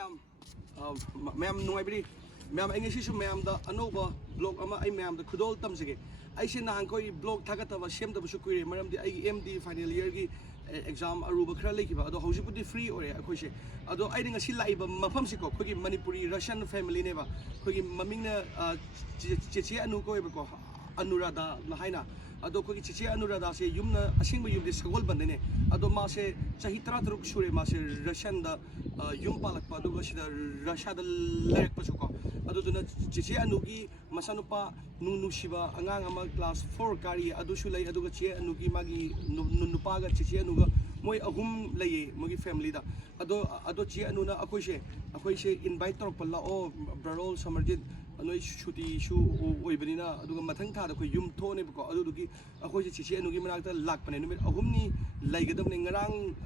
Ma'am nuaibri ma'am ay ngisi ma'am da ano ba blog ama ay ma'am da kudol tam sige ay sinahan ko i blog thagata ba siyam da busukuri maram di ay MD final year gi exam aruba khra leki ba ado hausi pudi free ore akhoi se ado ai ngasi laiba mafam si ko khogi ManipuriRussian family ne ba khogi maming na cheche anu ko ba ko Anurada na haina ado ko chiche Anurada se yumna asing yum de sagol bande ne ado ma se chahi tara truk shure ma se Russian da yum palak pa do sida Russia da lek pa ko ado duna chiche anugi masanupa nu shiba angang ama class 4 kari ado shulai ado chiche anugi magi nupa ga chiche anuga moi agum lay magi family da ado chiche anuna akoi se invite tor palla o brarol samarjit noi shuti shu oibenina aduga mathang tha da ko yum thone ko adugi akoi se chiche anugi manakta lakpane numit agumni laigadam ne ngarang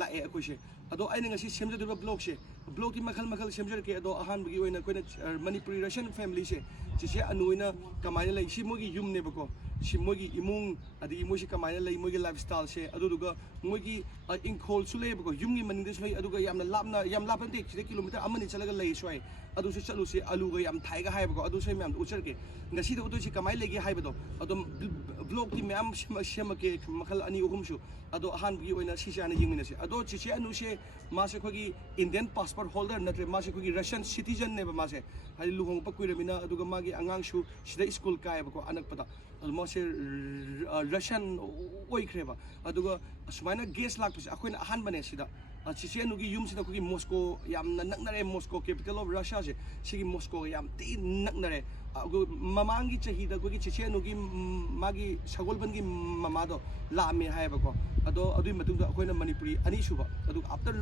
lae akoi se ado aina ngasi semja deba blog se blog ki makhal semjar ke ado ahan bagi oina koina ManipuriRussian family se chiche anuina kamaina lai si mogi yum ne bako si mogi imung adi mogi kamaina lai mogi lifestyle se aduga mogi engkhol sule bako yumgi maning sule aduga yamna lapante kilometer amani chalaga lai swai adu se chalu se alu ga yam thai ga hai bako adu se myam uchar ke ngasi da udu si kamai legi hai bado ado blog ki myam shema ke makhal ani uhum shu ado ahan bagi oina si jana yingmina se ado chiche anu se ma se khogi Indian passport holder natre ma se khogi Russian citizen ne ba ma se hai luhongpa kuiramina aduga magi angang shu sida school kai bako anak pada ma se Russian oikreba aduga sumaina guest lak pase akoina ahan bane sida chiche anugi yum sida khogi Moscow yam naknare Moscow capital of Russia se sigi Moscow yam ti naknare mamangi chahi da khogi chiche anugi magi sagolbangi mamado lame hai bako ado adui matung da akoina Manipuri ani shuba adu after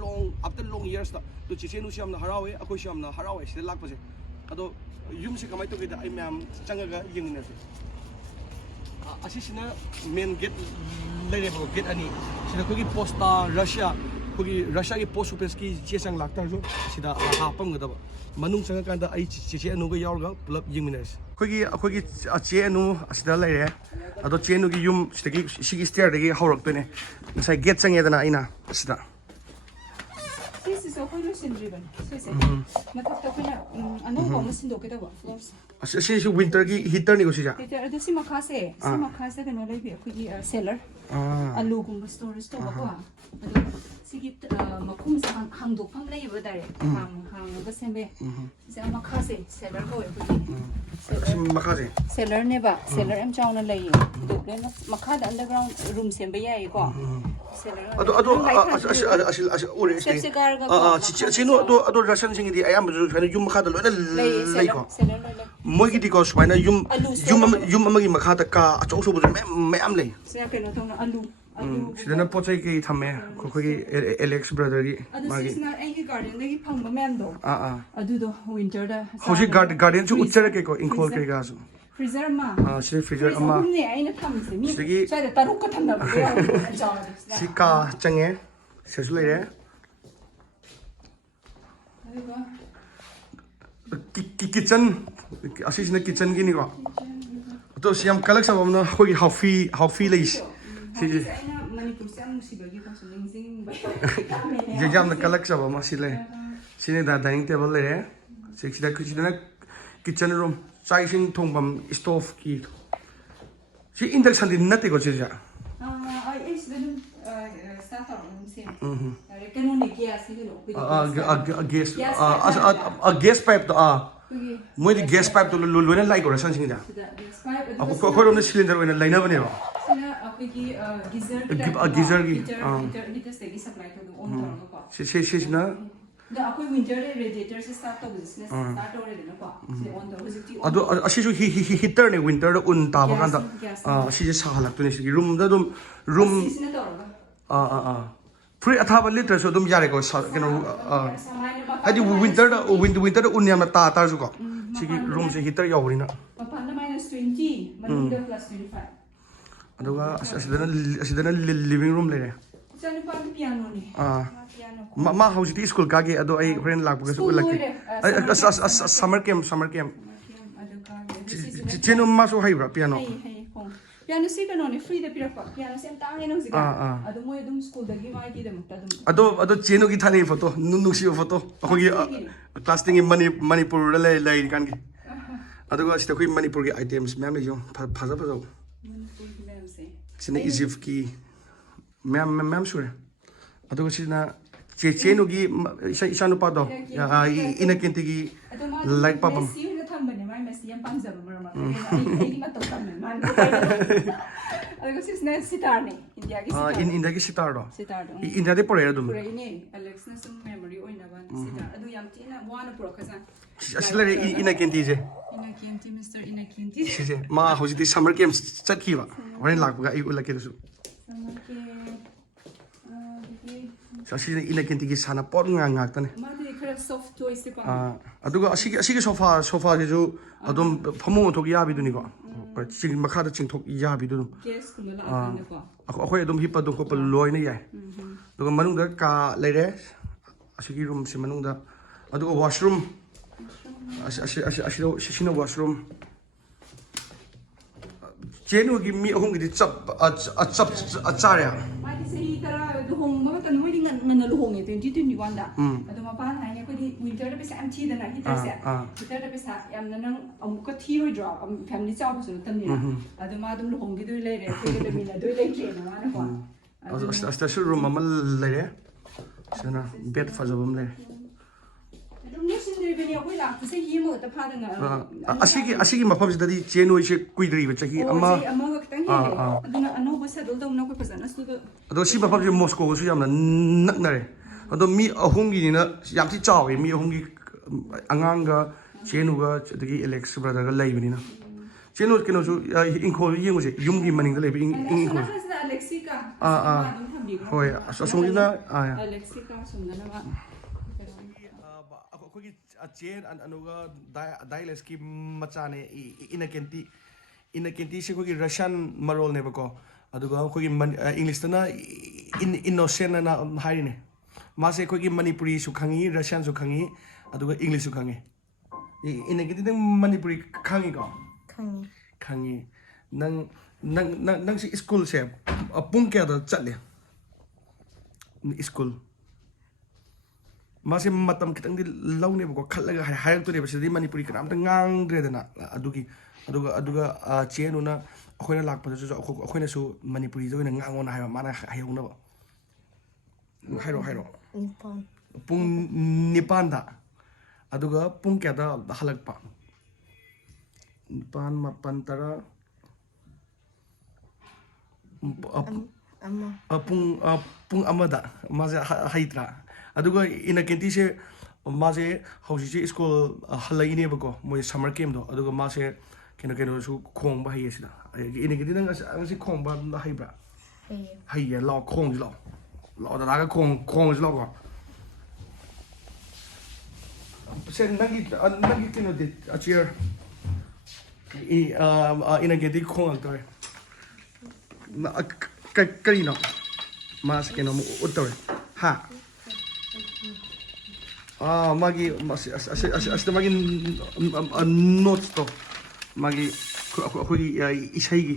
long years da to chiche nu siam na harawe akoi siam na harawe sida lak pase ado yum se kamai to ge da ai myam changaga yingna se asisina main gate lere bako gate ani sida khogi posta Russia ki post office ki chesang laktar jo sida hapam ga da manung sanga kan da ai chiche anu ga yaurga pulap yingminas khogi che anu asida lere ado che anu gi yum sida gi stair da gi haurak to ne sai gate change da na ina asida so khoi sin riban se mathap ta khina anu ba masin do ke da floors si winter gi heater ni go si ja heater adu si makha se ke no lai bi khoi cellar alu gum storage to ba ko adu sigi makhum sa hang dok phang lai ba dare hang ga sembe se makha se cellar ko makha se cellar ne ba cellar em chauna lai do le makha da underground room sembe yai ko ado ore chino ado Russian sing di ayam ju yum makha da loina lai ko moi gi di ko swaina yum amagi makha ta ka achong so bu me am lai se ke no tong alu sidana pochai ki thame khogi Alex brother gi magi na ai garden gi phangba mem do adu do winter da hoji garden chu uchara ke ko engkhol ke ga su freezer ma si freezer ama ne ai na tham se mi sigi sai da taruk ka tham da si ka change se su le kitchen asisina kitchen gi ni ko to siam kalak sa bamna khogi haufi leis si jam na kalak sa bama sile sine da dining table le si sida kitchen room sai sing thongbam stove ki si induction din nate ko chija I is the starter room same can only gas gas pipe to moi di gas pipe to loina lai ko san sing ja ko ko rom cylinder oina laina bane ro geyser gi supply to on to si na da akoi winter radiator se start to business start already na ko se on the hojiti ado asisu heater ne winter da un ta ba kan da si je sa halak to ne si room da room free athaba liter so dum yare ko keno hadi winter da un yam ta su ko si room se heater yawri na papan da -20 manung da +25 aduga asidana living room le chani pa piano ni ma hausi school ka ge ado ai friend lag ba su laki summer camp cheno ma so hai bra piano piano si ka no ni free da pirakpa piano sem ta ngai no zika adu moi adum school da gi mai gi da mutta adum ado cheno gi thani photo nusi photo akogi casting in manipur lai kan gi ado ga sita khoi manipur gi items ma'am jo phaja manipur gi ma'am se sina egypt ki ma'am sure ado ga sina cheno gi isanu pa do ina kenti gi like papam Messi yang panjang merama, ini mah tahu kan, mana? Aduh, sih sebenarnya sitar nih, India ki sitar. India ki sitar do. Sitar do. India de pore adum. Pore ini, Alex na sum memory oin na ban sitar. Aduh, yang tina one pro kasan. Asilare ina kenti je. Ina kenti, Mr. Ina kenti. Je. Ma hoji di summer camp chat ki ba. Warin lag ba ai ulake du. Summer camp. Asile ina kenti ki sana pot ngak tane. Soft toys pa. Aduga asigi sofa je ju adum phamu thok ya bi du ni ko. Ching makha da ching thok ya bi du. Yes kumala akan ko. Akhoi adum hipa du ko loi na yai. Aduga manung da ka leire asigi room si manung da aduga washroom asino washroom chenu gi mi ahung gi chap achare Luhongba kan noi dengan mana luhong itu 2021 dah. Atau apa hanya kau di winter tapi saya anti dan heater saya. Heater tapi saya yang nanang amuka tiru drop, family job sudah tadi lah. Atau macam luhong gitu leh, kita mina dua leh je, mana kau. Asta sure room amal leh. Sana bed fazabam leh. Asigi mafam sidadi cheno ise kuidri ba chahi ama ado si mafam je Moscow su yamna naknare ado mi ahungi ni na yamti chawe mi ahungi anganga cheno ga chadagi Alex brother ga lai bani na cheno keno su engkhol yengu je yumgi maning da lai engkhol Alexica hoi asongina Alexica sumna na chain and anuga dialects ki machane ina kenti se ko Russian marol ne bako aduga ko English na innocent na haine ma se ko Manipuri su khangi Russian su khangi aduga English su khangi ina kenti nang Manipuri khangi ko khangi nang si school se pung kya da chatle school masih matam kita ngi law ne bako khallaga hayal to ne basidi Manipuri kanam ta ngang dre dana aduga chenu na akhoi na lakpa su akhoi na su Manipuri zo na ngang on haywa mana hayong na ba hairo pung nipan da aduga pung kya da halakpa nipan mapan tara pung amada masa haitra aduga ina kenti se mase hausi se school halai ne bako moi summer camp do aduga mase keno su khong ba haye sida ina kenti nang asi khong ba na haibra haye law khong law da ga khong law ko sen nagi keno de achir ina kenti khong altore na karina mas keno utore ha magi as magi notes to magi aku isai gi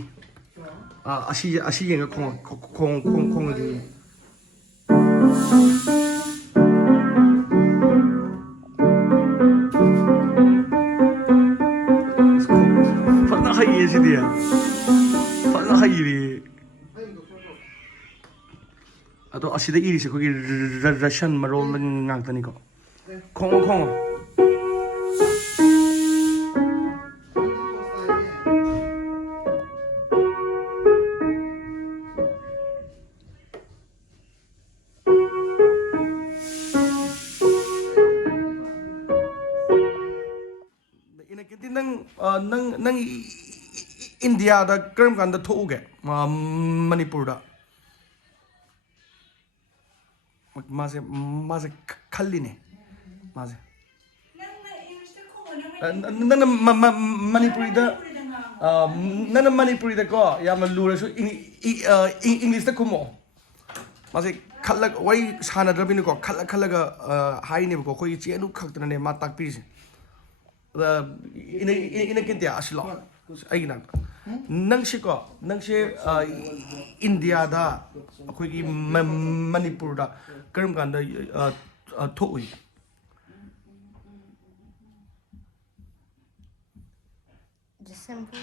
asi yang kong di pernah hai sih dia pernah hai di atau asida iri sih kogi Russian marol ngang tani ko kong ina kiti nang India da keram kan da thoge Manipur da masih kali nih masih nana Manipuri da nana Manipuri da ko ya malura su English da kumo masih khalak wai sana drabin ko khalaga hai ne ko khoi che nu khak tane ma tak pi ina kintia aslo ai na ꯅꯪꯁꯤꯀꯣ ꯅꯪꯁꯦ ꯏꯟꯗꯤꯌꯥꯗ ꯑꯩꯈꯣꯏꯒꯤ ꯃꯅꯤꯄꯨꯔꯗ ꯀꯔꯝ ꯀꯥꯟꯗ ꯊꯣꯛꯎꯏ December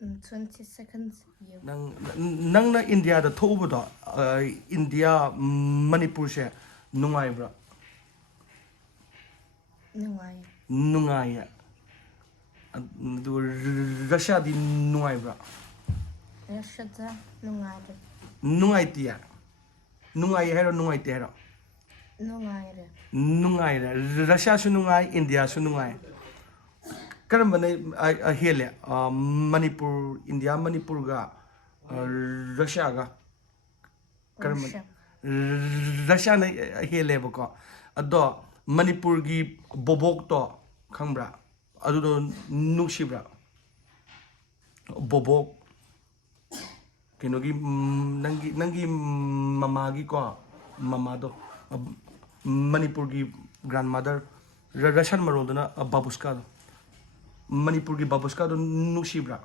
22nd year. ꯅꯪꯅ ꯏꯟꯗꯤꯌꯥꯗ ꯊꯣꯛꯎꯕꯗꯣ India ꯃꯅꯤꯄꯨꯔꯁꯦ ꯅꯨꯡꯉꯥꯏꯕ꯭ꯔꯥ ꯅꯨꯡꯉꯥꯏꯌꯦ ꯑꯗꯨ ꯔꯁꯤꯌꯥꯗꯤ ꯅꯨꯡꯉꯥꯏꯕ꯭ꯔꯥ Russiada nungayre. ꯅꯨꯡꯉꯥꯏꯇꯦ ꯅꯨꯡꯉꯥꯏꯌꯦ ꯍꯥꯏꯔꯣ ꯅꯨꯡꯉꯥꯏꯇꯦ ꯍꯥꯏꯔꯣ Nungayre. ꯅꯨꯡꯉꯥꯏꯔꯦ ꯔꯁꯤꯌꯥꯁꯨ ꯅꯨꯡꯉꯥꯏ ꯏꯟꯗꯤꯌꯥꯁꯨ ꯅꯨꯡꯉꯥꯏ ꯀꯔꯝꯕꯅ ꯍꯦꯜꯂꯦ ꯃꯅꯤꯄꯨꯔ ꯏꯟꯗꯤꯌꯥ ꯃꯅꯤꯄꯨꯔꯒ ꯔꯁꯤꯌꯥꯒ ꯀꯔꯝꯕ ꯔꯁꯤꯌꯥꯅ ꯍꯦꯜꯂꯦꯕꯀꯣ ꯑꯗꯣ ꯃꯅꯤꯄꯨꯔꯒꯤ ꯕꯣꯕꯣꯛꯇꯣ ꯈꯪꯕ꯭ꯔꯥ ꯑꯗꯨꯗꯣ ꯅꯨꯡꯁꯤꯕ꯭ꯔꯥ ꯕꯣꯕꯣꯛ ꯀꯩꯅꯣꯒꯤ ꯅꯪꯒꯤ ꯃꯃꯥꯒꯤꯀꯣ ꯃꯃꯥꯗꯣ ꯃꯅꯤꯄꯨꯔꯒꯤ ꯒ꯭ꯔꯥꯟꯃꯥꯗꯔ ꯔꯁꯤꯌꯥꯟ ꯃꯔꯣꯜꯗꯅ ꯕꯥꯕꯨꯁꯀꯥꯗꯣ ꯃꯅꯤꯄꯨꯔꯒꯤ ꯕꯥꯕꯨꯁꯀꯥꯗꯣ ꯅꯨꯡꯁꯤꯕ꯭ꯔꯥ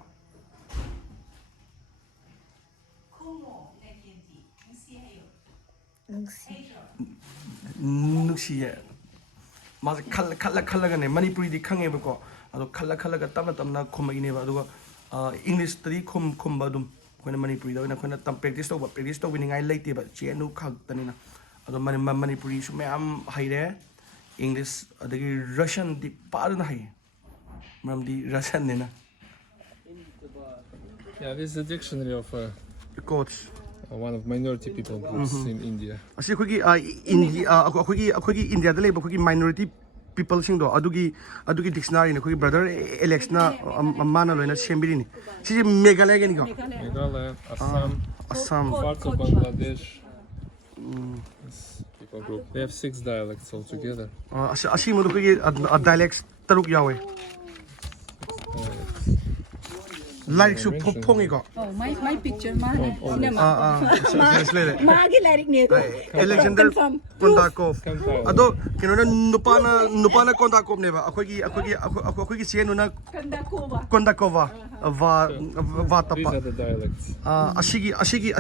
ꯅꯨꯡꯁꯤꯌꯦ ꯃꯥꯁꯦ ꯈꯜꯂꯒꯅꯦ ꯃꯅꯤꯄꯨꯔꯤꯗꯤ ꯈꯪꯉꯦꯕꯀꯣ ꯑꯗꯣ ꯈꯜꯂꯒ ꯇꯞꯅ ꯇꯞꯅ ꯈꯨꯝꯃꯛꯏꯅꯦꯕ ꯑꯗꯨꯒ ꯏꯪꯂꯤꯁꯇꯗꯤ ꯈꯨꯝꯕ ꯑꯗꯨꯝ ꯑꯩꯈꯣꯏꯅ ꯃꯅꯤꯄꯨꯔꯤꯗ ꯑꯣꯏꯅ ꯑꯩꯈꯣꯏꯅ ꯄ꯭ꯔꯦꯛꯇꯤꯁ ꯇꯧꯕꯤꯅꯤꯡꯉꯥꯏ ꯂꯩꯇꯦꯕ ꯆꯦ ꯑꯅꯨ ꯈꯛꯇꯅꯤꯅ ꯑꯗꯣ ꯃꯅꯤꯄꯨꯔꯤꯁꯨ ꯃꯌꯥꯝ ꯍꯩꯔꯦ ꯏꯪꯂꯤꯁ ꯑꯗꯒꯤ ꯔꯁꯤꯌꯟꯗꯤ ꯐꯖꯅ ꯍꯩꯌꯦ ꯃꯔꯝꯗꯤ ꯔꯁꯤꯌꯟꯅꯤꯅ Yeah, this is a dictionary of coach one of minority people groups in India. ꯑꯁꯤ ꯑꯩꯈꯣꯏꯒꯤ ꯏꯟꯗꯤꯌꯥꯗ ꯂꯩꯕ ꯑꯩꯈꯣꯏꯒꯤ ꯃꯥꯏꯅꯣꯔꯤꯇꯤ ꯄꯤꯄꯜꯁꯤꯡꯗꯣ ꯑꯗꯨꯒꯤ ꯗꯤꯛꯁꯅꯥꯔꯤꯅꯤ ꯑꯩꯈꯣꯏꯒꯤ ꯕ꯭ꯔꯗꯔ ꯑꯦꯂꯦꯛꯁꯅ ꯃꯥꯅ ꯂꯣꯏꯅ ꯁꯦꯝꯕꯤꯔꯤꯅꯤ ꯁꯤꯁꯦ ꯃꯦꯘꯥꯂꯌꯥꯒꯤꯅꯤꯀꯣ Meghalaya, Assam parts of Bangladesh. This people group. They have 6 dialects altogether. ꯑꯁꯤꯃꯗ ꯑꯩꯈꯣꯏꯒꯤ ꯗꯥꯏꯂꯦꯛꯁ 6 ꯌꯥꯎꯋꯦ ꯂꯥꯏꯔꯤꯛꯁꯨ ꯐꯣꯡꯉꯤꯀꯣ my picture mane cinema ꯂꯩꯔꯦ magi larik ne Alexander Kondakov ꯑꯗꯣ ꯀꯩꯅꯣꯅ ꯅꯨꯄꯥꯅ ꯀꯣꯟꯗꯥꯀꯣꯞꯅꯦꯕ ꯑꯩꯈꯣꯏꯒꯤ ꯆꯦꯅꯨꯅ ꯀꯣꯟꯗꯥꯀꯣꯚꯥ ꯚꯥꯇꯄ These are the dialects.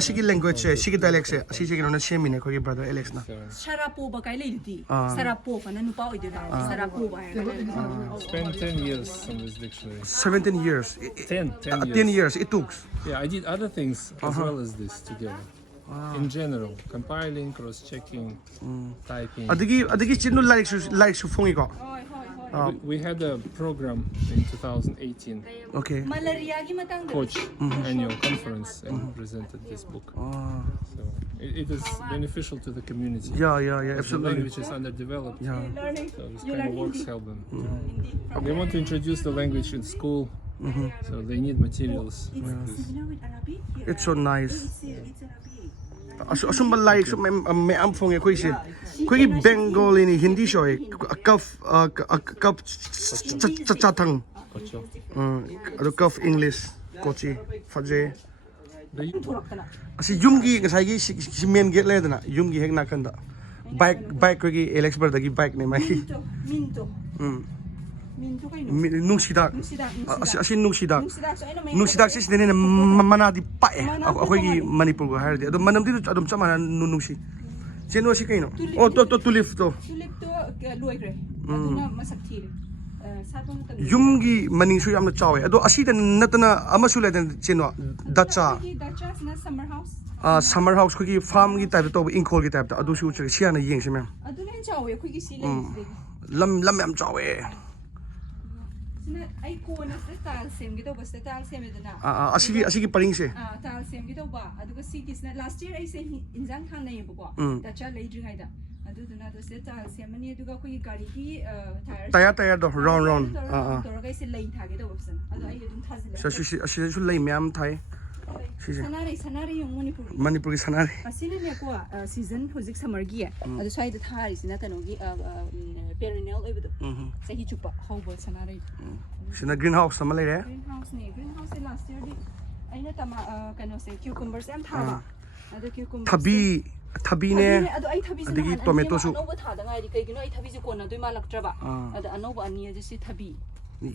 ꯑꯁꯤꯒꯤ ꯂꯦꯡꯒ꯭ꯋꯦꯖꯁꯦ ꯁꯤꯒꯤ ꯗꯥꯏꯂꯦꯛꯁꯦ ꯑꯁꯤꯁꯦ ꯀꯩꯅꯣꯅ ꯁꯦꯝꯃꯤꯅꯦ ꯑꯩꯈꯣꯏꯒꯤ brother election Sharapova kai leidi Sharapova na nupa oidira Sharapova Spent 10 years on this dictionary. 17 years 10 years it took Yeah, I did other things as well as this together. In general, compiling, cross-checking, typing. ꯑꯗꯒꯤ ꯆꯤꯟꯅꯨ ꯂꯥꯏꯔꯤꯛꯁꯨ ꯐꯣꯡꯉꯤꯀꯣ We had a program in 2018, okay malaria gi matang Coach annual conference, and presented this book. So it is beneficial to the community. yeah The absolutely language is underdeveloped, learning so this kind of works help them. They want to introduce the language in school, so they need materials like this. similar with Arabic it's so nice it's Arabic ꯑꯁꯨꯝꯕ ꯂꯥꯏꯔꯤꯛꯁꯨ ꯃꯌꯥꯝ ꯐꯣꯡꯉꯦ ꯑꯩꯈꯣꯏꯁꯦ ꯑꯩꯈꯣꯏꯒꯤ ꯕꯦꯡꯒꯣꯂꯤꯅꯤ ꯍꯤꯟꯗꯤꯁꯨ ꯑꯣꯏ ꯀꯞ ꯆꯥꯊꯪ ꯑꯗꯨ ꯀꯞ English ꯀꯣꯆꯤ ꯐꯖꯩ ꯑꯁꯤ ꯌꯨꯝꯒꯤ ꯉꯁꯥꯏꯒꯤ ꯃꯦꯟ ꯒꯦꯠ ꯂꯩꯗꯅ ꯌꯨꯝꯒꯤ ꯍꯦꯛ ꯅꯥꯀꯟꯗ ꯕꯥꯏꯛ ꯑꯩꯈꯣꯏꯒꯤ ꯑꯦꯂꯦꯛꯁ ꯕꯔꯗꯒꯤ ꯕꯥꯏꯛꯅꯦ ꯃꯥꯒꯤ ꯅꯨꯡꯁꯤꯗꯥꯛ ꯑꯁꯤ ꯅꯨꯡꯁꯤꯗꯥꯛꯁꯤ ꯁꯤꯗꯅꯦ ꯃꯅꯥꯗꯤ ꯄꯥꯛꯑꯦ ꯑꯩꯈꯣꯏꯒꯤ ꯃꯅꯤꯄꯨꯔꯒ ꯍꯥꯏꯔꯗꯤ ꯑꯗꯣ ꯃꯅꯝꯗꯤ ꯑꯗꯨꯝ ꯆꯞ ꯃꯥꯟꯅꯅ ꯅꯨꯡꯁꯤ ꯆꯦꯅꯣ ꯁꯤ ꯀꯩꯅꯣ ꯑꯣ ꯇꯨꯂꯤꯞꯇꯣ ꯂꯣꯏꯈ꯭ꯔꯦ ꯑꯗꯨꯅ ꯃꯁꯛ ꯊꯤꯔꯦ ꯌꯨꯝꯒꯤ ꯃꯅꯤꯡꯁꯨ ꯌꯥꯝꯅ ꯆꯥꯎꯋꯦ ꯑꯗꯣ ꯑꯁꯤꯗ ꯅꯠꯇꯅ ꯑꯃꯁꯨ ꯂꯩꯗꯅ ꯆꯦꯅꯣ ꯗꯆꯥ ꯁꯝꯃꯔ ꯍꯥꯎꯁ ꯑꯩꯈꯣꯏꯒꯤ ꯐꯥꯔꯝꯒꯤ ꯇꯥꯏꯞꯇ ꯇꯧꯕ ꯏꯪꯈꯣꯜꯒꯤ ꯇꯥꯏꯞꯇ ꯑꯗꯨꯁꯨ ꯎꯆꯔꯦ ꯁꯤ ꯍꯥꯟꯅ ꯌꯦꯡꯁꯤ ꯃꯌꯥꯝ ꯑꯗꯨꯅ ꯍꯦꯟꯅ ꯆꯥꯎꯋꯦ ꯑꯩꯈꯣꯏꯒꯤ ꯁꯤ ꯂꯩꯔꯤꯁꯤꯗꯒꯤ ꯂꯝ ꯌꯥꯝ ꯆꯥꯎꯋꯦ ꯑꯩ ꯀꯣꯟꯅ ꯇꯥꯏꯜ ꯁꯦꯝꯒꯦ ꯇꯧꯕ ꯁꯤꯗ ꯇꯥꯏꯜ ꯁꯦꯝꯃꯦꯗꯅ ꯑꯁꯤꯒꯤ ꯄꯔꯤꯡꯁꯦ ꯇꯥꯏꯜ ꯁꯦꯝꯒꯦ ꯇꯧꯕ ꯑꯗꯨꯒ ꯁꯤꯒꯤꯁꯤꯅ ꯂꯥꯁ ꯌꯔ ꯑꯩꯁꯦ ꯏꯟꯖꯥꯡ ꯊꯥꯅꯩꯌꯦꯕꯀꯣ ꯗꯆꯥ ꯂꯩꯗ꯭ꯔꯤꯉꯩꯗ ꯑꯗꯨꯗꯨꯅ ꯑꯗꯨ ꯁꯤꯗ ꯇꯥꯏꯜ ꯁꯦꯝꯃꯅꯤ ꯑꯗꯨꯒ ꯑꯩꯈꯣꯏꯒꯤ ꯒꯥꯔꯤꯒꯤ ꯇꯥꯌꯔꯗꯣ ꯔꯥꯎꯟ ꯇꯧꯔꯒ ꯑꯩꯁꯦ ꯂꯩ ꯊꯥꯒꯦ ꯇꯧꯕ ꯐꯖꯅ ꯑꯗꯣ ꯑꯩ ꯑꯗꯨꯝ ꯊꯥꯖꯤꯜꯂꯦ ꯑꯁꯤꯗꯁꯨ ꯂꯩ ꯃꯌꯥꯝ ꯊꯥꯏ ꯁꯤꯁꯦ ꯁꯅꯥꯔꯩ ꯌꯦꯡꯉꯨ ꯃꯅꯤꯄꯨꯔꯒꯤ ꯁꯅꯥꯔꯩ ꯑꯁꯤꯅꯅꯦꯀꯣ ꯁꯤꯖꯟ ꯍꯧꯖꯤꯛ ꯁꯝꯃꯔꯒꯤ ꯑꯗꯨ ꯁ꯭ꯋꯥꯏꯗ ꯊꯥꯔꯤꯁꯤꯅ ꯀꯩꯅꯣꯒꯤ ꯄꯦꯔꯤꯅꯦꯜ ꯑꯣꯏꯕꯗꯣ ꯆꯍꯤ ꯆꯨꯞꯄ ꯍꯧꯕ ꯁꯅꯥꯔꯩ ꯁꯤꯅ ꯒ꯭ꯔꯤꯟ ꯍꯥꯎꯁ ꯑꯃ ꯂꯩꯔꯦ ꯒ꯭ꯔꯤꯟ ꯍꯥꯎꯁꯁꯦ ꯂꯥꯁ ꯌꯔꯗꯤ ꯑꯩꯅ ꯀꯩꯅꯣꯁꯦ ꯀ꯭ꯌꯨꯀꯨꯝꯕꯔꯁꯦ ꯌꯥꯝ ꯊꯥꯕ ꯑꯗꯣ ꯊꯕꯤꯅꯦ ꯑꯗꯣ ꯑꯩ ꯊꯕꯤꯁꯦ ꯑꯗꯒꯤ ꯇꯣꯃꯦꯇꯣꯁꯨ ꯑꯅꯧꯕ ꯊꯥꯗ ꯉꯥꯏꯔꯤ ꯀꯩꯒꯤꯅꯣ ꯑꯩ ꯊꯕꯤꯁꯦ ꯀꯣꯟꯅꯗꯣꯏ ꯃꯥꯜꯂꯛꯇ꯭ꯔꯕ ꯑꯗ ꯑꯅꯧꯕ ꯑꯅꯤ ꯍꯧꯖꯤꯛ ꯁꯤ ꯊꯕꯤ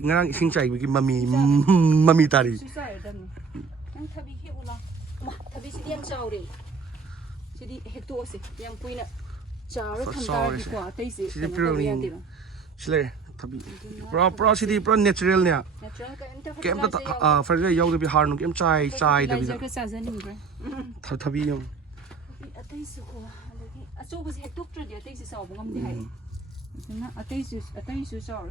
ꯉꯔꯥꯡ ꯏꯁꯤꯡ ꯆꯥꯏꯕꯒꯤ ꯃꯃꯤ ꯇꯥꯔꯤ ꯆꯥꯏꯔꯗꯝꯅꯤ 시디 양 짜오래. 시디 핵도 오세. 양 꾸이나 짜오를 탐다르기 과 테이지. 시디 프로니 실례 타비 프로 시디 프로 내추럴냐 게임도 퍼즈 여우도 비 하르노 게임 짜이 다비다 그 사자님가. 타비 용 아테이스고 알레기 아소부스 핵독트디 아테이스 싸워 뭔가 해. 나 아테이스 싸워.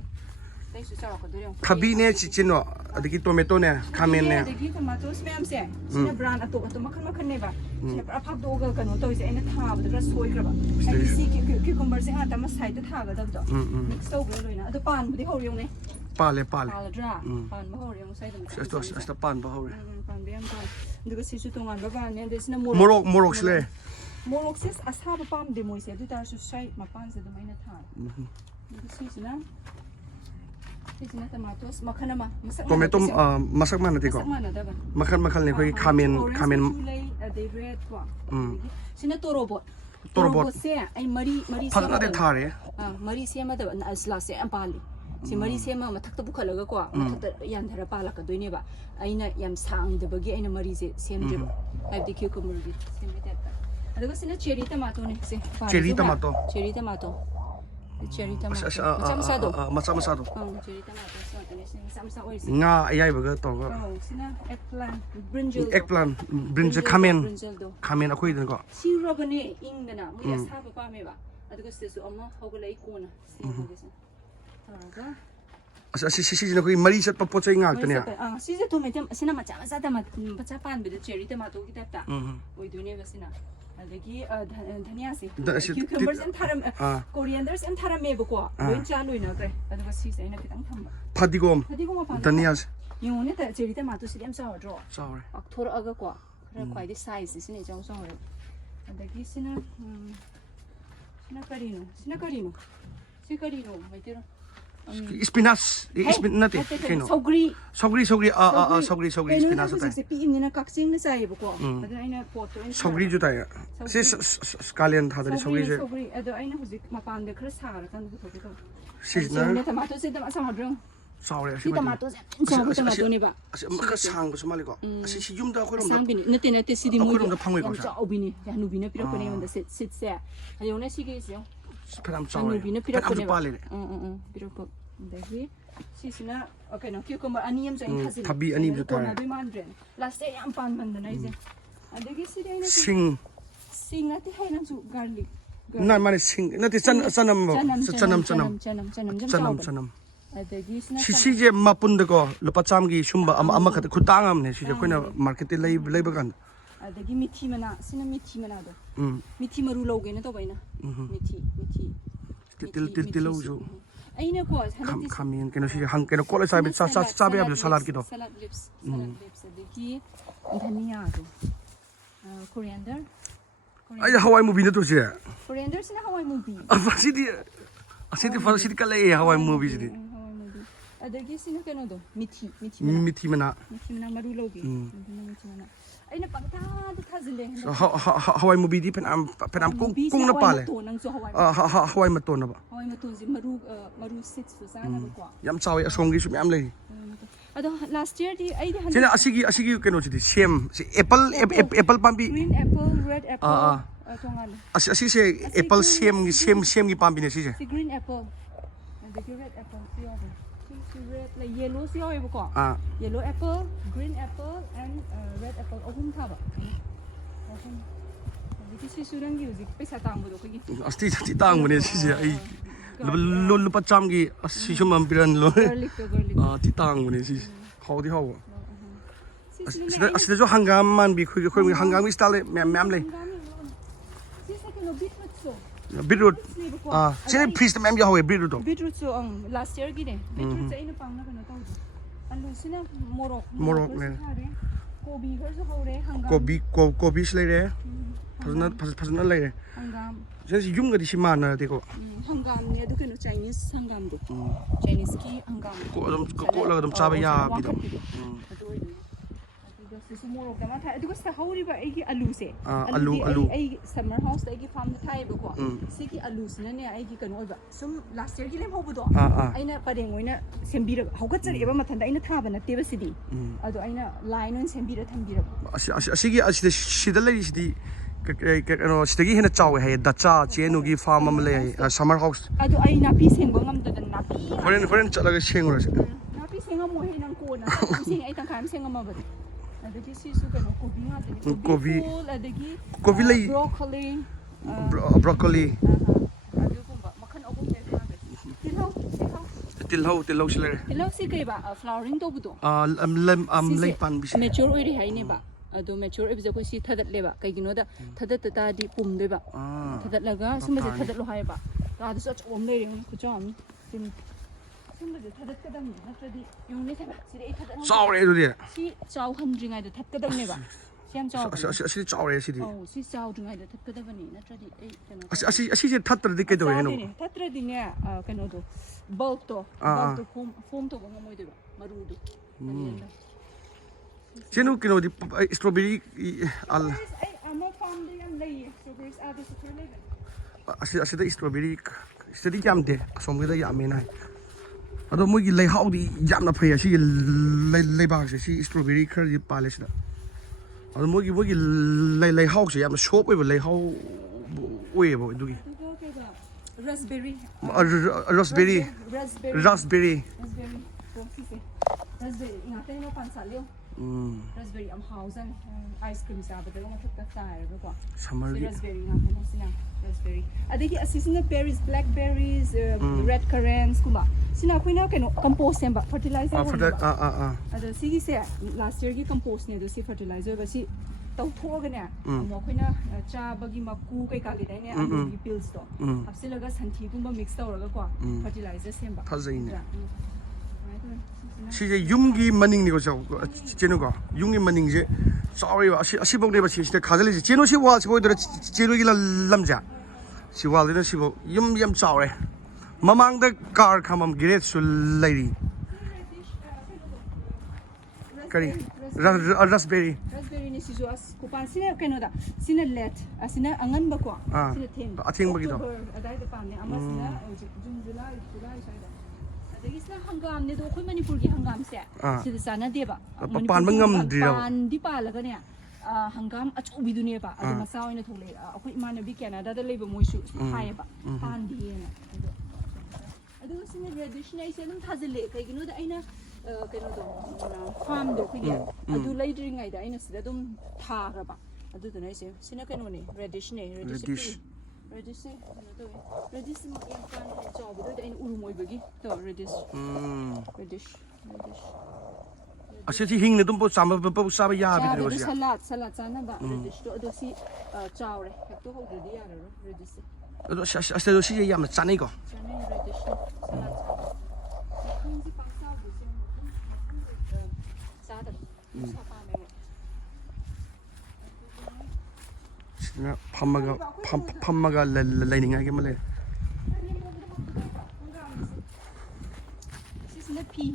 타비네 치치노 아디기 토마토네 카멘네 아디기 토마토 스팸세 시나 브랜드 아토 마칸 네바 시나 아파도가 그노 토이세 에나 타바도 그라 소이그라 아디 시 큐컴버세 하타 마 사이드 타가다도 믹스 오브 로이나 아도 판부디 호리용네 팔레 팔드라 판 마호리용 사이드 아스타 판 바호레 판 비암 판 누가 시수 동안 바바네 데스나 모록 실레 모록시스 아사바 팜데 모이세 두다르수 사이 마판세 도마이나 타 시스나 토마토 masak mana tiko makan ni koi kamen sina torobot se ai mari phadna de thare mari se ma da asla se ampali si mari se ma mathak ta bukhalaga ko mathak ta yan thara pala ka doine ba aina yam sang de bagi aina mari se semje ba ai de cucumber gi sembe ta adugo sina cherry tomato ne se cherry tomato cherry tomato cherry tomato macam sado cherry tomato samsa oil nga ayai baga to sina eggplant brinjal kamen akoi den ko si robane ingdana mu ya saba pa me ba adugo se su amma hogolai kona se hoga si na koi mari sat pa pochai nga tane si je to me sina macha da ma pacha pan be cherry tomato ki tapta oi dune ba sina adagi dhania se cucumbers and tharam corianders and tharam me bako loin cha loin na kre adugo si se na kitang thamba padigom dhania yone ta cherry tomato si dem saw draw sorry akthor aga ko khara khwai di size sine jaw saw adagi sina karino si karino mai tiro spinach nati keno sogri spinach ta se pi inina kakching na sai bako adu aina pot sogri ju ta se scallion tha dali sogri adu aina hujik mapan de khara sar kan bu thoki to seasoner tomato se dama sa hadrong sorry si tomato ne ba maka sang ko somali ko si yum da ko rom sang bini nate si di mo ko phangoi ko sa obini ya nu bina piro ko ne on da sit se ayo ne si ge se pram sorry bina piro ko ne pale piro ko dagi si sina okay no cucumber aniam so in khazin thabi anim ju ta na bi mandren last day am pan man na ise adagi si dai na sing ati hai na su garlic na mane sing nati chanam adagi sina si je mapun de ko lupa cham gi shumba ama khat khutang am ne si je koina market lei ba kan adagi mithi mana sina mithi mana do mithi maru loge na to baina mithi til lo jo aina ko khamin keno si hang keno ko la sa be ab salad ki do salad lips adagi dhania do coriander ai hawai movie na to si coriander sina hawai movie asidi kala hawai movie ji adagi sina keno do mithi mana maru loge aina pangta du thazile hawai movie di penam kung na pale hawai maton na ba hawai maton ji maru sits su sana ko yam chawi asong gi su yam lei ado last year di ai di sina asigi keno ji sem si apple pambi green apple red apple tongan asi se apple sem gi pambi ne si se green apple and the red apple si red like yellow si oi ko yellow apple green apple and red apple ohum tha ba ohum si surang gi uji pesa tang bu do ko gi asti tang bu ne si se ai lu pa cham gi si sum am piran lo garlic ti tang bu ne si how asi jo hangam man bi khoi hangam style mem le si se ke no beetroot sini please mem ya hoye beetroot so last year gi ne beetroot sa ina pang na kana taw alu sina morok ne kobi gar so hore hangam kobi slai re phasna lai re hangam jesi yum ga di simana de ko hangam ne du keno Chinese hangam do Chinese ki hangam ko la dum chaba ya bi do ꯁꯤꯁꯨ ꯃꯣꯔꯣꯛꯇ ꯑꯃ ꯊꯥꯏ ꯑꯗꯨꯒ ꯁꯤꯗ ꯍꯧꯔꯤꯕ ꯑꯩꯒꯤ ꯑꯂꯨꯁꯦ ꯑꯂꯨ ꯑꯩ summer ꯍꯥꯎꯁꯇ ꯑꯩꯒꯤ ꯐꯥꯔꯝꯗ ꯊꯥꯏꯌꯦꯕꯀꯣ ꯁꯤꯒꯤ ꯑꯂꯨꯁꯤꯅꯅꯦ ꯑꯩꯒꯤ ꯀꯩꯅꯣ ꯑꯣꯏꯕ ꯁꯨꯝ ꯂꯥꯁ ꯌꯔꯒꯤ ꯂꯦꯝꯍꯧꯕꯗꯣ ꯑꯩꯅ ꯄꯔꯦꯡ ꯑꯣꯏꯅ ꯁꯦꯝꯕꯤꯔꯕ ꯍꯧꯒꯠꯆꯔꯛꯑꯦꯕ ꯃꯊꯟꯇ ꯑꯩꯅ ꯊꯥꯕ ꯅꯠꯇꯦꯕ ꯁꯤꯗꯤ ꯑꯗꯣ ꯑꯩꯅ ꯂꯥꯏꯟ ꯑꯣꯏꯅ ꯁꯦꯝꯕꯤꯔ ꯊꯝꯕꯤꯔꯕ ꯁꯤꯗ ꯂꯩꯔꯤꯁꯤꯗꯤ ꯀꯩꯅꯣ ꯁꯤꯗꯒꯤ ꯍꯦꯟꯅ ꯆꯥꯎꯋꯦ ꯍꯥꯏꯌꯦ ꯗꯆꯥ ꯆꯦꯅꯨꯒꯤ ꯐꯥꯔꯝ ꯑꯃ ꯂꯩ ꯍꯥꯏꯌꯦ ꯁꯝꯃꯔ ꯍꯥꯎꯁ ꯑꯗꯣ ꯑꯩ ꯅꯥꯄꯤ ꯁꯦꯡꯕ ꯉꯝꯗꯗꯅ ꯅꯥꯄꯤ ꯍꯣꯔꯦꯟ ꯆꯠꯂꯒ ꯁꯦꯡꯉꯨꯔꯁꯦ ꯅꯥꯄꯤ ꯁꯦꯡꯉꯝꯃꯣꯏꯍꯦ ꯅꯪ ꯀꯣꯟꯅ ꯇꯞꯅ ꯁꯦꯡꯉꯦ ꯑꯩ ꯇꯪꯈꯥꯏ ꯑꯃ ꯁꯦꯡꯉꯝꯃꯕꯅꯤ ꯑꯗꯒꯤ ꯁꯤꯁꯨ ꯀꯩꯅꯣ ꯀꯣꯕꯤ ꯉꯥꯛꯇꯅꯤ ꯀꯣꯕꯤ ꯐꯨꯜ ꯑꯗꯒꯤ ꯀꯣꯕꯤ ꯂꯩ ꯕ꯭ꯔꯣꯀꯣꯂꯤ ꯕ꯭ꯔꯣꯀꯣꯂꯤ ꯑꯗꯨꯒꯨꯝꯕ ꯃꯈꯜ ꯑꯍꯨꯝꯅꯦ ꯊꯥꯈ꯭ꯔꯦ ꯇꯤꯜꯍꯧꯁꯤ ꯂꯩꯔꯦ ꯇꯤꯜꯍꯧꯁꯤ ꯀꯩꯕ ꯐ꯭ꯂꯥꯋꯔꯤꯡ ꯇꯧꯕꯗꯣ ꯂꯩ ꯄꯥꯟꯕꯤꯁꯦ ꯃꯦꯆꯣꯔ ꯑꯣꯏꯔꯦ ꯍꯥꯏꯅꯦꯕ ꯑꯗꯣ ꯃꯦꯆꯣꯔ ꯑꯣꯏꯕꯁꯦ ꯑꯩꯈꯣꯏ ꯁꯤ ꯊꯗꯠꯂꯦꯕ ꯀꯩꯒꯤꯅꯣꯗ ꯊꯗꯠꯇ ꯇꯥꯔꯗꯤ ꯄꯨꯝꯗꯣꯏꯕ ꯊꯗꯠꯂꯒ ꯁꯨꯝꯕꯁꯦ ꯊꯗꯠꯂꯣ ꯍꯥꯏꯌꯦꯕ ꯀꯥꯗꯁꯨ ꯑꯆꯧꯕ ꯑꯃ ꯂꯩꯔꯦ ꯈꯨꯆꯥꯎ ꯑꯃ ꯁꯨꯝꯕꯁꯦ ꯊꯗꯠꯀꯗꯕꯅꯤ ꯅꯠꯇ꯭ꯔꯗꯤ ꯌꯦꯡꯉꯨꯅꯦ ꯁꯤꯗ ꯑꯩ ꯊꯗꯠ ꯆꯥꯎꯔꯦ ꯑꯗꯨꯗꯤ ꯁꯤ ꯆꯥꯎꯍꯟꯗ꯭ꯔꯤꯉꯩꯗ ꯊꯠꯀꯗꯕꯅꯦꯕ ꯁꯤ ꯌꯥꯝ ꯆꯥꯎꯕꯅꯦ ꯑꯁꯤꯗꯤ ꯆꯥꯎꯔꯦ ꯁꯤꯗꯤ ꯁꯤ ꯆꯥꯎꯗ꯭ꯔꯤꯉꯩꯗ ꯊꯠꯀꯗꯕꯅꯤ ꯅꯠꯇ꯭ꯔꯗꯤ ꯑꯩ ꯀꯩꯅꯣ ꯑꯁꯤꯁꯦ ꯊꯠꯇ꯭ꯔꯗꯤ ꯀꯩꯗꯧꯋꯦ ꯍꯥꯏꯅꯣ ꯊꯠꯇ꯭ꯔꯗꯤꯅꯦ ꯀꯩꯅꯣꯗꯣ ꯕꯜꯕꯇꯣ ꯐꯣꯝ ꯇꯧꯕ ꯉꯝꯃꯣꯏꯗꯣꯏꯕ ꯃꯔꯨꯗꯣ ꯆꯦꯅꯨ ꯀꯩꯅꯣꯗꯤ ꯏꯁꯇ꯭ꯔꯣꯕꯦꯔꯤ ꯑꯩ ꯑꯃ ꯐꯥꯔꯝꯗ ꯌꯥꯝ ꯂꯩꯌꯦ ꯏꯁꯇ꯭ꯔꯣꯕꯦꯔꯤꯁ ꯑꯥꯗꯁꯨ ꯈꯔ ꯂꯩꯕꯅꯦ ꯑꯁꯤꯗ ꯏꯁꯇ꯭ꯔꯣꯕꯦꯔꯤ ꯁꯤꯗꯗꯤ ꯌꯥꯝꯗꯦ ꯑꯁꯣꯝꯒꯤꯗ ꯌꯥꯝꯃꯦꯅ ꯍꯥꯏ ꯑꯗꯣ ꯃꯣꯏꯒꯤ ꯂꯩꯍꯥꯎꯗꯤ ꯌꯥꯝꯅ ꯐꯩ ꯑꯁꯤꯒꯤ ꯂꯩꯕꯥꯛꯁꯦ ꯁꯤ ꯏꯁꯇ꯭ꯔꯣꯕꯦꯔꯤ ꯈꯔꯗꯤ ꯄꯥꯜꯂꯦ ꯁꯤꯗ ꯑꯗꯣ ꯃꯣꯏꯒꯤ ꯂꯩꯍꯥꯎꯁꯦ ꯌꯥꯝꯅ ꯁꯣꯞ ꯑꯣꯏꯕ ꯂꯩꯍꯥꯎ ꯑꯣꯏꯌꯦꯕ ꯑꯗꯨꯒꯤ ꯔꯁꯕꯦꯔꯤ ꯔꯁꯕꯦꯔꯤ ꯉꯥꯛꯇꯅꯤ ꯃꯄꯥꯟ ꯁꯥꯠꯂꯤꯌꯣ ꯔꯁꯕꯦꯔꯤ ꯌꯥꯝ ꯍꯥꯎꯖꯥꯠꯅꯤ ꯑꯥꯏꯁ ꯀ꯭ꯔꯤꯝ ꯆꯥꯕꯗꯒ ꯃꯊꯛꯇ ꯆꯥꯏꯔꯒꯀꯣ ꯁꯝꯃꯔꯒꯤ ꯔꯁꯕꯦꯔꯤ ꯉꯥꯛꯇꯅꯤ ꯁꯤꯅ ꯔꯁꯕꯦꯔꯤ ꯑꯗꯒꯤ ꯑꯁꯤꯁꯤꯅ ꯕꯦꯔꯤꯁ ꯕ꯭ꯂꯦꯛ ꯕꯦꯔꯤꯁ ꯔꯦꯗ ꯀꯔꯦꯟꯁꯀꯨꯝꯕ ꯁꯤꯅ ꯑꯩꯈꯣꯏꯅ ꯀꯩꯅꯣ ꯀꯝꯄꯣꯁ ꯁꯦꯝꯕ ꯐꯔꯇꯤꯂꯥꯏꯖꯔ ꯑꯣꯏꯅꯕ ꯑꯗꯣ ꯁꯤꯒꯤꯁꯦ ꯂꯥꯁ ꯌꯔꯒꯤ ꯀꯝꯄꯣꯁꯅꯦ ꯑꯗꯣ ꯁꯤ ꯐꯔꯇꯤꯂꯥꯏꯖꯔ ꯑꯣꯏꯕ ꯁꯤ ꯇꯧꯊꯣꯛꯑꯒꯅꯦ ꯑꯃꯨꯛ ꯑꯩꯈꯣꯏꯅ ꯆꯥꯕꯒꯤ ꯃꯀꯨ ꯀꯩꯀꯥ ꯂꯩꯗꯥꯏꯅꯦ ꯑꯂꯨꯒꯤ ꯄꯤꯜꯁꯇꯣ ꯍꯥꯞꯆꯤꯜꯂꯒ ꯁꯟꯊꯤꯒꯨꯝꯕ ꯃꯤꯛꯁ ꯇꯧꯔꯒꯀꯣ ꯐꯔꯇꯤꯂꯥꯏꯖꯔ ꯁꯦꯝꯕ ꯐꯖꯩꯅꯦ ꯁꯤꯁꯦ ꯌꯨꯝꯒꯤ ꯃꯅꯤꯡꯅꯤꯀꯣ ꯆꯦꯅꯨꯀꯣ ꯌꯨꯝꯒꯤ ꯃꯅꯤꯡꯁꯦ ꯆꯥꯎꯔꯤꯕ ꯑꯁꯤꯐꯧꯅꯦꯕ ꯁꯤꯗ ꯈꯥꯖꯤꯜꯂꯤꯁꯦ ꯆꯦꯅꯨ ꯁꯤ ꯋꯥꯜꯁꯤ ꯑꯣꯏꯗꯣꯏꯔꯥ ꯆꯦꯅꯨꯒꯤ ꯂꯝꯁꯦ ꯁꯤ ꯋꯥꯜꯗꯨꯅ ꯁꯤꯐꯧ ꯌꯨꯝ ꯌꯥꯝ ꯆꯥꯎꯔꯦ ꯃꯃꯥꯡꯗ ꯀꯥꯔ ꯈꯥꯝꯃꯝ ꯒꯦꯔꯦꯖꯁꯨ ꯂꯩꯔꯤ ꯀꯔꯤ ꯔꯁꯕꯦꯔꯤꯅꯤ ꯁꯤꯁꯨ ꯑꯁ ꯈꯨꯄꯥꯟ ꯁꯤꯅ ꯀꯩꯅꯣꯗ ꯁꯤꯅ ꯂꯦꯠ ꯑꯁꯤꯅ ꯑꯉꯟꯕꯀꯣ ꯁꯤꯅ ꯊꯦꯡꯕ ꯑꯊꯦꯡꯕꯒꯤꯗꯣ ꯑꯣꯛꯇꯣꯕꯔ ꯑꯗꯥꯏꯗ ꯄꯥꯝꯃꯦ ꯑꯃꯁꯤꯅ ꯍꯧꯖꯤꯛ ꯖꯨꯟ ꯖꯨꯂꯥꯏ ꯁ꯭ꯋꯥꯏꯗ ꯑꯗꯒꯤ ꯁꯤꯅ ꯍꯪꯒꯥꯝꯅꯦ ꯑꯗꯣ ꯑꯩꯈꯣꯏ ꯃꯅꯤꯄꯨꯔꯒꯤ ꯍꯪꯒꯥꯝꯁꯦ ꯁꯤꯗ ꯆꯥꯟꯅꯗꯦꯕ ꯄꯥꯟꯕ ꯉꯝꯗ꯭ꯔꯤꯔꯕ ꯄꯥꯟꯗꯤ ꯄꯥꯜꯂꯒꯅꯦ ꯍꯪꯒꯥꯝ ꯑꯆꯧꯕꯤꯗꯨꯅꯦꯕ ꯑꯗꯣ ꯃꯆꯥ ꯑꯣꯏꯅ ꯊꯣꯛꯂꯛꯑꯦ ꯑꯩꯈꯣꯏ ꯏꯃꯥꯟꯅꯕꯤ ꯀꯦꯅꯥꯗꯥꯗ ꯂꯩꯕ ꯃꯣꯏꯁꯨ ꯍꯥꯏꯌꯦꯕ ꯄꯥꯟꯗꯦꯅ ꯑꯗꯨꯒ ꯁꯤꯅ ꯔꯦꯗꯤꯁꯅ ꯑꯩꯁꯦ ꯑꯗꯨꯝ ꯊꯥꯖꯤꯜꯂꯦ ꯀꯩꯒꯤꯅꯣꯗ ꯑꯩꯅ ꯀꯩꯅꯣꯗꯣ ꯐꯥꯔꯝꯗꯣ ꯑꯩꯈꯣꯏꯒꯤ ꯑꯗꯨ ꯂꯩꯗ꯭ꯔꯤꯉꯩꯗ ꯑꯩꯅ ꯁꯤꯗ ꯑꯗꯨꯝ ꯊꯥꯈ꯭ꯔꯕ ꯑꯗꯨꯗꯨꯅ ꯑꯩꯁꯦ ꯁꯤꯅ ꯀꯩꯅꯣꯅꯦ ꯔꯦꯗꯤꯁꯅꯦ ꯔꯦꯗꯤꯁꯁꯦ ꯀꯩꯅꯣ ꯇꯧꯋꯦ ꯔꯦꯗꯤꯁ ꯌꯥꯝ ꯀꯥ ꯍꯦꯟꯅ ꯆꯥꯎꯕꯗꯣꯏꯗꯤ ꯑꯩꯅ ꯎꯔꯨꯝ ꯑꯣꯏꯕꯒꯤ ꯔꯦꯗꯤꯁ ꯑꯁꯤꯁꯤ ꯍꯤꯡꯅ ꯑꯗꯨꯝ ꯆꯥꯕ ꯌꯥꯕꯤꯗ꯭ꯔꯣ ꯆꯥꯕꯗ ꯁꯤꯁꯦ ꯁꯂꯥꯠ ꯆꯥꯅꯕ ꯔꯦꯗꯤꯁꯇꯣ ꯑꯗꯣ ꯁꯤ ꯆꯥꯎꯔꯦ ꯍꯦꯛꯇꯣꯛꯍꯧꯗ꯭ꯔꯗꯤ ꯌꯥꯔꯔꯣꯏ ꯔꯦꯗꯤꯁꯁꯦ ꯑꯗꯣ ꯁꯤꯁꯦ ꯌꯥꯝꯅ ꯆꯥꯅꯩꯀꯣ ꯆꯥꯅꯩ ꯔꯦꯗꯤꯁꯁꯦ ꯁꯂꯥꯠ ꯆꯥꯕ ꯃꯈꯣꯡꯁꯦ ꯄꯥꯛ ꯆꯥꯎꯗ꯭ꯔꯤꯁꯦ ꯆꯥꯗꯕ ꯅꯨꯡꯁꯥ ꯄꯥꯝꯃꯦꯕ ꯁꯤꯗꯅ ꯐꯝꯃꯒ ꯂꯩꯅꯤꯡꯉꯥꯏꯒꯤ ꯑꯃ ꯂꯩꯔꯦ ꯁꯤꯁꯤꯅ ꯐꯤ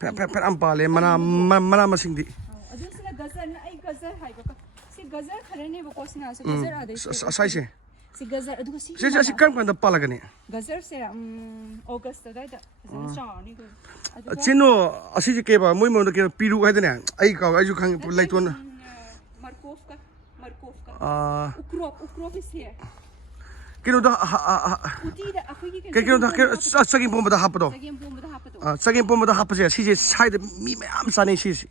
ꯐꯦꯠ ꯌꯥꯝ ꯄꯥꯜꯂꯦ ꯃꯅꯥ ꯃꯁꯤꯡꯗꯤ ꯑꯗꯨꯁꯤꯅ ꯒꯖꯔꯅ ꯑꯩ ꯒꯖꯔ ꯍꯥꯏꯕ ꯁꯤ ꯒꯖꯔ ꯈꯔꯅꯦꯕꯀꯣ ꯁꯤꯅ ꯒꯖꯔ ꯑꯥꯗꯩ ꯑꯁꯥꯏꯁꯦ ꯁꯤ ꯒꯖꯔ ꯑꯗꯨꯒ ꯁꯤ ꯀꯔꯝ ꯀꯥꯟꯗ ꯄꯥꯜꯂꯒꯅꯤ ꯒꯖꯔꯁꯦ ꯑꯣꯒꯁ ꯑꯗꯥꯏꯗ ꯐꯖꯅ ꯆꯥꯎꯔꯅꯤ ꯆꯦꯅꯣ ꯑꯁꯤꯁꯦ ꯀꯩꯕ ꯃꯣꯏ ꯃꯔꯝꯗ ꯀꯩꯕ ꯄꯤꯔꯨ ꯍꯥꯏꯗꯅꯦ ꯑꯩꯁꯨ ꯈꯪꯉꯦ ꯂꯩꯇꯣꯟ ꯃꯔꯀꯣꯐꯀ ꯎꯀ꯭ꯔꯣꯞ ꯀꯩꯅꯣꯗ ꯎꯇꯤꯗ ꯑꯩꯈꯣꯏꯒꯤ ꯀꯩꯅꯣꯗ ꯆꯒꯦꯝ ꯄꯣꯝꯕꯗ ꯍꯥꯞꯄꯗꯣ ꯆꯒꯦꯝ ꯄꯣꯝꯕꯗ ꯍꯥꯞꯄꯁꯦ ꯁꯤꯁꯦ ꯁꯥꯏꯗ ꯃꯤ ꯃꯌꯥꯝ ꯆꯥꯅꯩ ꯁꯤꯁꯦ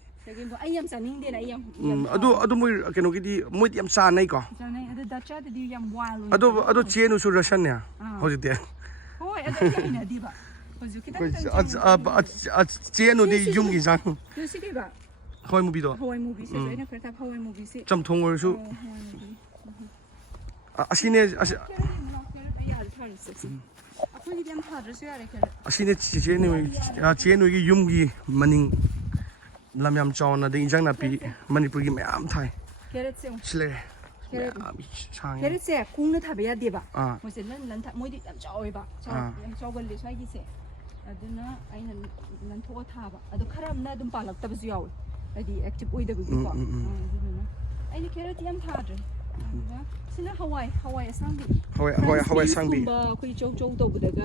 ꯑꯩ ꯌꯥꯝ ꯆꯥꯅꯤꯡꯗꯦꯅ ꯑꯩ ꯌꯥꯝ ꯑꯗꯨ ꯃꯣꯏ ꯀꯩꯅꯣꯒꯤꯗꯤ ꯃꯣꯏꯗꯤ ꯌꯥꯝ ꯆꯥꯅꯩꯀꯣ ꯆꯥꯅꯩ ꯑꯗꯨ ꯗꯆꯥꯗꯗꯤ ꯌꯥꯝ ꯋꯥꯏꯜ ꯑꯣꯏ ꯑꯗꯣ ꯆꯦꯅꯨꯁꯨ ꯔꯁꯟꯅꯦ ꯍꯧꯖꯤꯛꯇꯤ ꯍꯣꯏ ꯑꯗꯨ ꯑꯩ ꯍꯩꯅꯗꯦꯕ ꯍꯧꯖꯤꯛ ꯈꯤꯇꯪ ꯆꯦꯅꯨꯗꯤ ꯌꯨꯝꯒꯤ ꯆꯥꯡ ꯁꯤ ꯀꯩꯕ ꯍꯋꯥꯏ ꯃꯨꯕꯤꯗꯣ ꯍꯋꯥꯏ ꯃꯨꯕꯤꯁꯦ ꯑꯩꯅ ꯈꯔ ꯊꯥꯞ ꯍꯋꯥꯏ ꯃꯨꯕꯤꯁꯦ ꯆꯝꯊꯣꯡ ꯑꯣꯏꯔꯁꯨ ꯑꯁꯤꯅꯦ ꯑꯩꯈꯣꯏꯒꯤꯗꯤ ꯌꯥꯝ ꯊꯥꯗ꯭ꯔꯁꯨ ꯌꯥꯔꯦ ꯈꯔ ꯑꯁꯤꯅꯦ ꯆꯦꯅꯨꯒꯤ ꯌꯨꯝꯒꯤ ꯃꯅꯤꯡ ꯂꯝ ꯌꯥꯝ ꯆꯥꯎꯅ ꯑꯗꯩ ꯏꯟꯖꯥꯡ ꯅꯥꯄꯤ ꯃꯅꯤꯄꯨꯔꯒꯤ ꯃꯌꯥꯝ ꯊꯥꯏ ꯁꯤ ꯂꯩꯔꯦ ꯀꯦꯔꯦꯠꯁꯦ ꯀꯨꯡꯅ ꯊꯥꯕ ꯌꯥꯗꯦꯕ ꯃꯣꯏꯁꯦ ꯃꯣꯏꯗꯤ ꯌꯥꯝ ꯆꯥꯎꯋꯦꯕ ꯌꯥꯝ ꯆꯥꯎꯒꯜꯂꯦ ꯁ꯭ꯋꯥꯏꯒꯤꯁꯦ ꯑꯗꯨꯅ ꯑꯩꯅ ꯂꯟꯊꯣꯛꯑ ꯊꯥꯕ ꯑꯗꯣ ꯈꯔ ꯑꯃꯅ ꯑꯗꯨꯝ ꯄꯥꯜꯂꯛꯇꯕꯁꯨ ꯌꯥꯎꯋꯤ ꯍꯥꯏꯗꯤ ꯑꯦꯛꯇꯤꯚ ꯑꯣꯏꯗꯕꯒꯤꯀꯣ ꯑꯗꯨꯗꯨꯅ ꯑꯩꯅ ꯀꯦꯔꯣꯠꯇꯤ ꯌꯥꯝ ꯊꯥꯗ꯭ꯔꯦ ꯑꯗꯨꯒ ꯁꯤꯅ ꯍꯋꯥꯏ ꯑꯁꯥꯡꯕꯤ hawai asangbi ꯑꯩꯈꯣꯏ ꯆꯧ ꯆꯧ ꯇꯧꯕꯗꯒ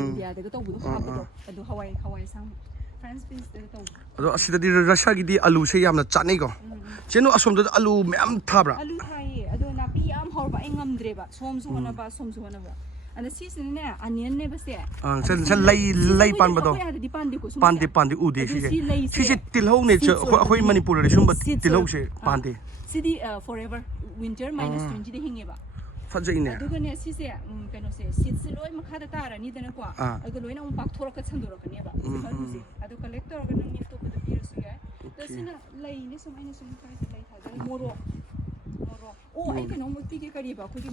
ꯏꯟꯗꯤꯌꯥꯗꯒ ꯇꯧꯕꯗꯣ ꯍꯥꯞꯄꯗꯣ ꯑꯗꯨ ꯍꯋꯥꯏ asangbi French beans ꯗꯒ ꯇꯧꯕ ado asidadi Russia gidi alu se yamna chanai ko cheno asomda alu ma'am thabra ꯑꯂꯨ ꯊꯥꯏꯌꯦ ꯑꯗꯣ ꯅꯥꯄꯤ ꯌꯥꯝ ꯍꯧꯔꯕ ꯑꯩ ꯉꯝꯗ꯭ꯔꯦꯕ ꯁꯣꯝꯁꯨ ꯍꯣꯠꯅꯕ ꯁꯣꯝꯁꯨ ꯍꯣꯠꯅꯕ ꯑꯗ ꯁꯤꯁꯤꯅꯅꯦ ꯑꯅꯤꯌꯟꯅꯦꯕ ꯁꯦ sen lay pan bado pande ude si tilhau ne khoi manipur re sumba tilhau se pande sidi forever winter -20 da hingeba fajai ne ꯑꯗꯨꯒꯅꯦ ꯁꯤꯁꯦ ꯀꯩꯅꯣꯁꯦ ꯁꯤꯠꯁꯦ ꯂꯣꯏ ꯃꯈꯥꯗ ꯇꯥꯔꯅꯤꯗꯅꯀꯣ ꯑꯗꯨꯒ ꯂꯣꯏꯅ ꯑꯃꯨꯛ ꯄꯥꯛꯊꯣꯔꯛꯀ ꯁꯟꯗꯣꯔꯛꯀꯅꯦꯕ ꯑꯗꯨꯁꯦ ꯑꯗꯨ ꯀꯂꯦꯛ ꯇꯧꯔꯒ ꯅꯪ ꯃꯤ ꯑꯇꯣꯞꯄꯗ ꯄꯤꯔꯁꯨ ꯌꯥꯏ ꯑꯗꯣ ꯁꯤꯅ ꯂꯩꯅꯦ ꯁꯨꯝ ꯑꯩꯅ ꯁꯨꯝ ꯈꯔꯁꯦ ꯂꯩ ꯊꯥꯖꯔꯦ ꯃꯣꯔꯣꯛ ꯑꯣ ꯑꯩ ꯀꯩꯅꯣꯃꯨꯛ ꯄꯤꯒꯦ ꯀꯔꯤꯕ ꯑꯩꯈꯣꯏꯒꯤ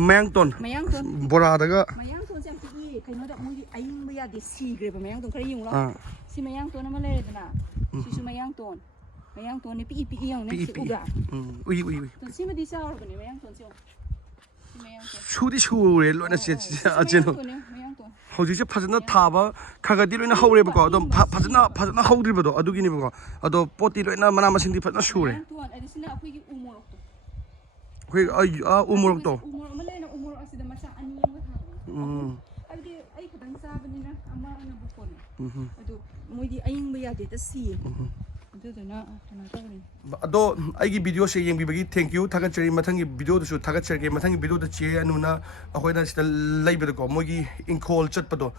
ꯃꯌꯥꯡꯇꯣꯟ bora daga ꯃꯌꯥꯡꯇꯣꯟꯁꯦ ꯌꯥꯝ ꯄꯤꯛꯏ ꯀꯩꯅꯣꯗ ꯃꯣꯏꯒꯤ ꯑꯌꯤꯡꯕ ꯌꯥꯗꯦ ꯁꯤꯈ꯭ꯔꯦꯕ ꯃꯌꯥꯡꯇꯣꯟ ꯈꯔ ꯌꯦꯡꯉꯨ ꯂꯥꯎ ꯁꯤ ꯃꯌꯥꯡꯇꯣꯟ ꯑꯃ ꯂꯩꯔꯦꯗꯅ ꯁꯤꯁꯨ ꯃꯌꯥꯡꯇꯣꯟꯅꯦ ꯄꯤꯛꯏ ꯌꯦꯡꯉꯨꯅꯦ ꯁꯤꯎꯕ꯭ꯔꯥ ui ꯁꯤꯃꯗꯤ ꯆꯥꯎꯔꯕꯅꯦ ꯃꯌꯥꯡꯇꯣꯟꯁꯦ sudi sure loina se ajeno hojise phajana thaba khagadi loina hawre ba ko adom phajana hawdribado adugini ba ko ado poti loina mana masing di phajana sure ꯑꯗꯨꯁꯤꯅ ꯑꯩꯈꯣꯏꯒꯤ ꯎꯃꯣꯔꯣꯛꯇꯣ umorok to ꯎꯃꯣꯔꯣꯛ ꯑꯃ ꯂꯩꯅ ꯎꯃꯣꯔꯣꯛ ꯑꯁꯤꯗ ꯃꯆꯥ ꯑꯅꯤ ꯑꯃꯒ ꯊꯥꯕꯅꯦ ꯍꯥꯏꯕꯗꯤ ꯑꯩ ꯈꯛꯇꯪ ꯆꯥꯕꯅꯤꯅ ꯑꯃ ꯑꯅꯕꯨ ꯀꯣꯟꯅ ꯑꯗꯨ ꯃꯣꯏꯗꯤ ꯑꯌꯤꯡꯕ ꯌꯥꯗꯦꯗ ꯁꯤꯌꯦ ꯑꯗꯨꯗꯨꯅ ꯀꯩꯅꯣ ꯇꯧꯔꯤꯅꯤ ado aigi video se yeng bibagi thank you thagat cheri mathangi video da su thagat cherge mathangi video da che anuna ahoina sita laibada ko mogi engkhol chatpado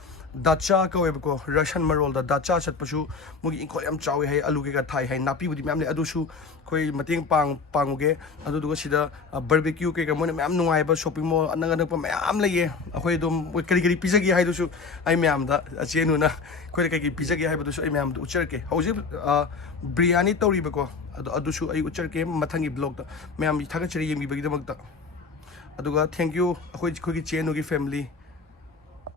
dacha ka web ko Russian marol da dacha chatpasu mogi engkhol yam chawi hai alu ge ga thai hai napi budi myam le adu su khoi mateng panguge adu duga sida barbecue ke ga mon myam nungai ba shopping mall ananga nak pa myam laye akhoi dum kari pizagi hai du su ai myam da che nuna khoi kai pizagi hai ba du su ai myam du ucher ke hoje biryani tawri ba ko adu su ai ucher ke mathangi blog da myam thagat cheri yemi bagi da magta aduga thank you akhoi gi chenu gi family